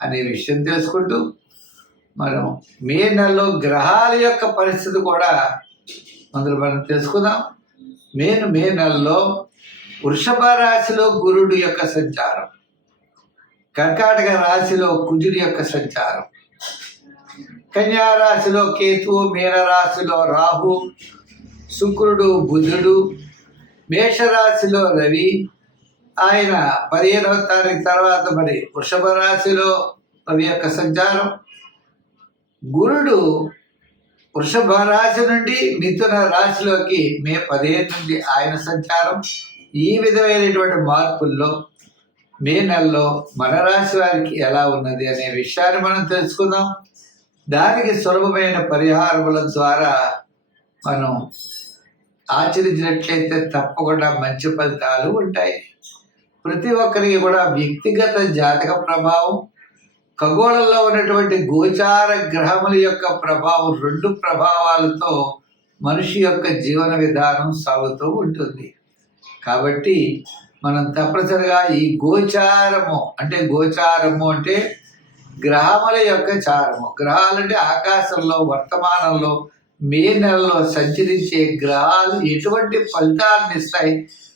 అనే విషయం తెలుసుకుంటూ మనం మే నెలలో గ్రహాల యొక్క పరిస్థితి కూడా అందులో మనం తెలుసుకుందాం. మేను మే నెలలో వృషభ రాశిలో గురుడు యొక్క సంచారం కర్కాటక రాశిలో కుజుడి యొక్క సంచారం కన్యా రాశిలో కేతు మీన రాశిలో రాహు శుక్రుడు బుధుడు మేషరాశిలో రవి ఆయన పదిహేనవ తారీఖు తర్వాత మరి వృషభ రాశిలో రవి యొక్క సంచారం. గురుడు వృషభ రాశి నుండి మిథున రాశిలోకి మే పదిహేను నుండి ఆయన సంచారం. ఈ విధమైనటువంటి మార్పుల్లో మే నెలలో మన రాశి వారికి ఎలా ఉన్నది అనే విషయాన్ని మనం తెలుసుకుందాం. దానికి సులభమైన పరిహారముల ద్వారా మనం ఆచరించినట్లయితే తప్పకుండా మంచి ఫలితాలు ఉంటాయి. ప్రతి ఒక్కరికి కూడా వ్యక్తిగత జాతక ప్రభావం ఖగోళంలో ఉన్నటువంటి గోచార గ్రహముల యొక్క ప్రభావం రెండు ప్రభావాలతో మనిషి యొక్క జీవన విధానం సాగుతూ ఉంటుంది. కాబట్టి మనం తప్పనిసరిగా ఈ గోచారము అంటే గోచారము అంటే గ్రహముల యొక్క చారము. గ్రహాలంటే ఆకాశంలో వర్తమానంలో మే నెలలో సంచరించే గ్రహాలు ఎటువంటి ఫలితాలను ఇస్తాయి?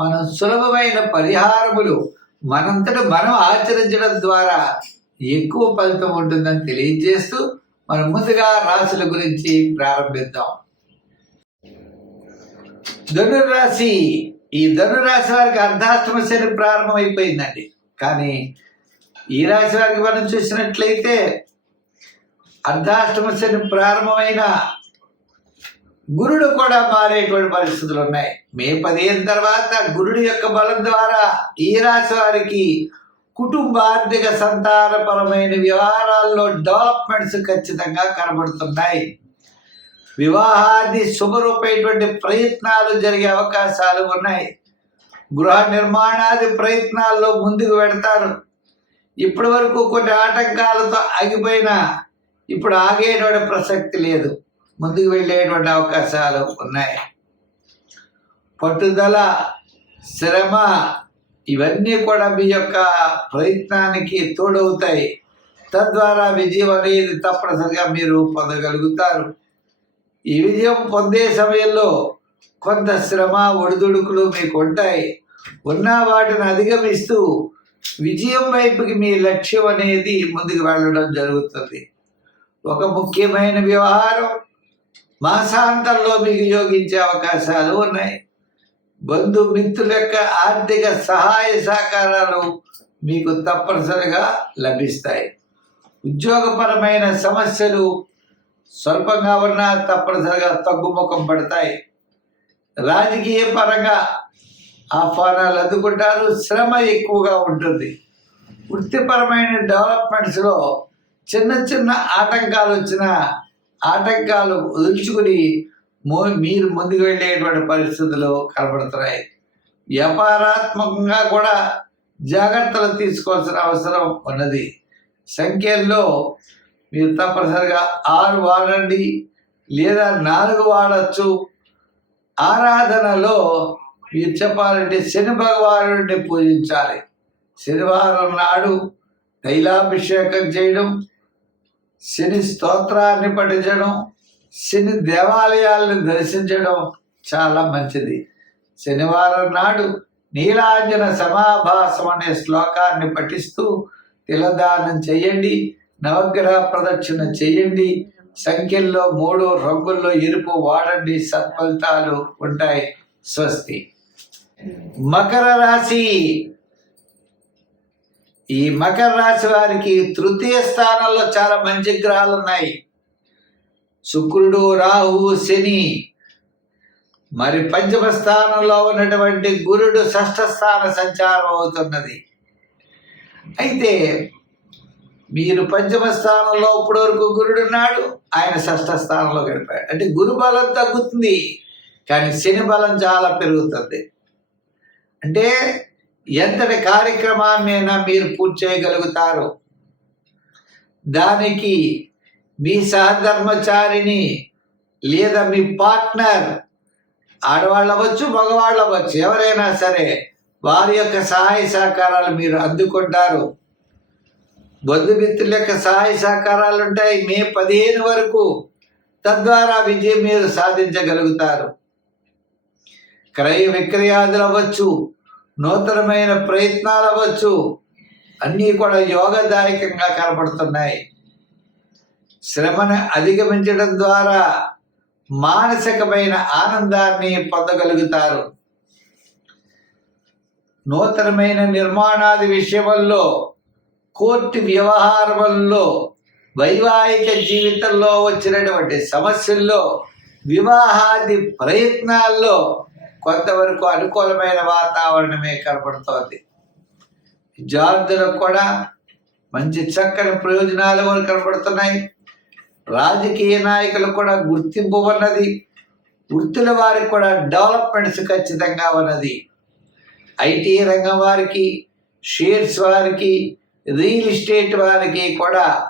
మనం సులభమైన పరిహారములు మనంతట మనం ఆచరించడం ద్వారా ఎక్కువ ఫలితం ఉంటుందని తెలియజేస్తూ మనం ముందుగా రాశుల గురించి ప్రారంభిద్దాం. ధనురాశి ఈ ధనురాశి వారికి అర్ధాష్టమ శని ప్రారంభమైపోయిందండి. కానీ ఈ రాశి వారికి మనం చూసినట్లయితే అర్ధాష్టమ శని ప్రారంభమైన గురుడు కూడా మారేటువంటి పరిస్థితులు ఉన్నాయి. మే పదిహేను తర్వాత గురుడు యొక్క బలం ద్వారా ఈ రాశి వారికి కుటుంబ ఆర్థిక సంతానపరమైన వ్యవహారాల్లో డెవలప్మెంట్స్ ఖచ్చితంగా కనబడుతున్నాయి. వివాహాది శుభరూపమైనటువంటి ప్రయత్నాలు జరిగే అవకాశాలు ఉన్నాయి. గృహ నిర్మాణాది ప్రయత్నాల్లో ముందుకు పెడతారు ఇప్పటి వరకు కొన్ని ఆటంకాలతో ఆగిపోయిన ఇప్పుడు ఆగేటువంటి ప్రసక్తి లేదు. ముందుకు వెళ్ళేటువంటి అవకాశాలు ఉన్నాయి. పట్టుదల శ్రమ ఇవన్నీ కూడా మీ యొక్క ప్రయత్నానికి తోడవుతాయి. తద్వారా విజయం అనేది తప్పనిసరిగా మీరు పొందగలుగుతారు. ఈ విజయం పొందే సమయంలో కొంత శ్రమ ఒడిదుడుకులు మీకు ఉంటాయి. ఉన్న వాటిని అధిగమిస్తూ విజయం వైపుకి మీ లక్ష్యం అనేది ముందుకు వెళ్ళడం జరుగుతుంది. ఒక ముఖ్యమైన వ్యవహారం మాసాంతంలో మీకు యోగించే అవకాశాలు ఉన్నాయి. బంధుమిత్రుల యొక్క ఆర్థిక సహాయ సహకారాలు మీకు తప్పనిసరిగా లభిస్తాయి. ఉద్యోగపరమైన సమస్యలు స్వల్పంగా ఉన్నా తప్పనిసరిగా తగ్గుముఖం పడతాయి. రాజకీయ పరంగా ఆహ్వానాలు అందుకుంటారు శ్రమ ఎక్కువగా ఉంటుంది. వృత్తిపరమైన డెవలప్మెంట్స్లో చిన్న చిన్న ఆటంకాలు వచ్చిన ఆటంకాలు వదులుచుకుని మీరు ముందుకు వెళ్ళేటువంటి పరిస్థితులు కనబడుతున్నాయి. వ్యాపారాత్మకంగా కూడా జాగ్రత్తలు తీసుకోవాల్సిన అవసరం ఉన్నది. సంఖ్యల్లో మీరు తప్పనిసరిగా ఆరు వాడండి లేదా నాలుగు వాడచ్చు. ఆరాధనలో మీరు చెప్పాలంటే శని భగవానుడిని పూజించాలి. శనివారం నాడు తైలాభిషేకం చేయడం శని స్తోత్రాన్ని పఠించడం శని దేవాలయాలను దర్శించడం చాలా మంచిది. శనివారం నాడు నీలాంజన సమాభాసం అనే శ్లోకాన్ని పఠిస్తూ తిలదానం చేయండి నవగ్రహ ప్రదక్షిణ చేయండి సంఖ్యల్లో మూడు రంగుల్లో ఎరుపు వాడండి సత్ఫలితాలు ఉంటాయి. స్వస్తి. మకర రాశి ఈ మకర రాశి వారికి తృతీయ స్థానంలో చాలా మంచి గ్రహాలు ఉన్నాయి. శుక్రుడు రాహువు శని. మరి పంచమ స్థానంలో ఉన్నటువంటి గురుడు షష్ఠ స్థాన సంచారం అవుతున్నది. అయితే మీరు పంచమ స్థానంలో ఇప్పటి వరకు గురుడు ఉన్నాడు ఆయన షష్ఠ స్థానంలో గడిపాడు. అంటే గురు బలం తగ్గుతుంది కానీ శని బలం చాలా పెరుగుతుంది. అంటే ఎంతటి కార్యక్రమాన్నైనా మీరు పూర్తి చేయగలుగుతారు. దానికి మీ సహధర్మచారిని లేదా మీ పార్ట్నర్ ఆడవాళ్ళు అవ్వచ్చు మగవాళ్ళు అవ్వచ్చు ఎవరైనా సరే వారి యొక్క సహాయ సహకారాలు మీరు అందుకుంటారు. బంధుమిత్రుల యొక్క సహాయ సహకారాలు ఉంటాయి. మే పదిహేను వరకు తద్వారా విజయం మీరు సాధించగలుగుతారు. క్రయ విక్రయాదులు అవ్వచ్చు నూతనమైన ప్రయత్నాలు అవ్వచ్చు. అన్నీ కూడా యోగదాయకంగా కనపడుతున్నాయి. శ్రమను అధిగమించడం ద్వారా మానసికమైన ఆనందాన్ని పొందగలుగుతారు. నూతనమైన నిర్మాణాది విషయంలో కోర్టు వ్యవహారంలో వైవాహిక జీవితంలో వచ్చినటువంటి సమస్యల్లో వివాహాది ప్రయత్నాల్లో కొంతవరకు అనుకూలమైన వాతావరణమే కనబడుతోంది. విద్యార్థులకు కూడా మంచి చక్కని ప్రయోజనాలు కనబడుతున్నాయి. రాజకీయ నాయకులకు కూడా గుర్తింపు ఉన్నది. వృత్తుల వారికి కూడా డెవలప్మెంట్స్ ఖచ్చితంగా ఉన్నది. ఐటీ రంగం వారికి షేర్స్ వారికి రియల్ ఎస్టేట్ వారికి కూడా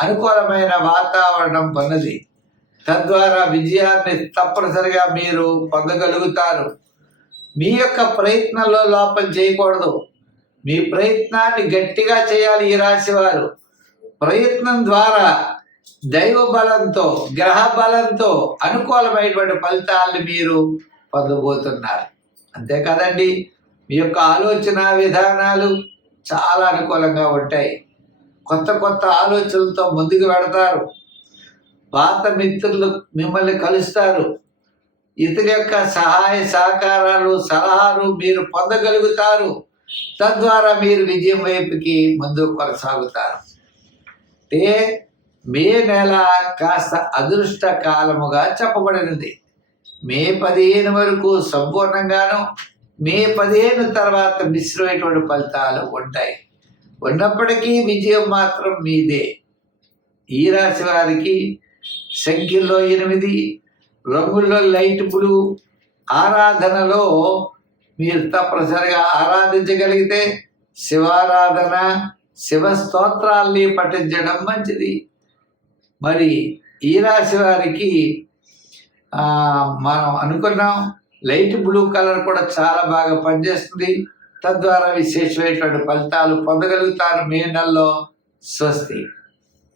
అనుకూలమైన వాతావరణం ఉన్నది. తద్వారా విజయాన్ని తప్పనిసరిగా మీరు పొందగలుగుతారు. మీ యొక్క ప్రయత్నంలో లోపం చేయకూడదు. మీ ప్రయత్నాన్ని గట్టిగా చేయాలి ఈ రాశి వారు ప్రయత్నం ద్వారా దైవ బలంతో గ్రహ బలంతో అనుకూలమైనటువంటి ఫలితాలను మీరు పొందబోతున్నారు. అంతేకాదండి మీ యొక్క ఆలోచన విధానాలు చాలా అనుకూలంగా ఉంటాయి. కొత్త కొత్త ఆలోచనలతో ముందుకు పెడతారు పాత మిత్రులు మిమ్మల్ని కలుస్తారు. ఇతని యొక్క సహాయ సహకారాలు సలహాలు మీరు పొందగలుగుతారు. తద్వారా మీరు విజయం వైపుకి ముందు కొనసాగుతారు. అంటే మే నెల కాస్త అదృష్ట కాలముగా చెప్పబడినది. మే పదిహేను వరకు సంపూర్ణంగాను మే పదిహేను తర్వాత మిశ్రమైనటువంటి ఫలితాలు ఉంటాయి. ఉన్నప్పటికీ విజయం మాత్రం మీదే. ఈ రాశి వారికి సంఖ్యల్లో ఎనిమిది రంగుల్లో లైట్ బ్లూ. ఆరాధనలో మీరు తప్పనిసరిగా ఆరాధించగలిగితే శివారాధన శివ స్తోత్రాల్ని పఠించడం మంచిది. మరి ఈ రాశి వారికి మనం అనుకున్నాం లైట్ బ్లూ కలర్ కూడా చాలా బాగా పనిచేస్తుంది. తద్వారా విశేషమైనటువంటి ఫలితాలు పొందగలుగుతారు. మే నెలలో స్వస్తి.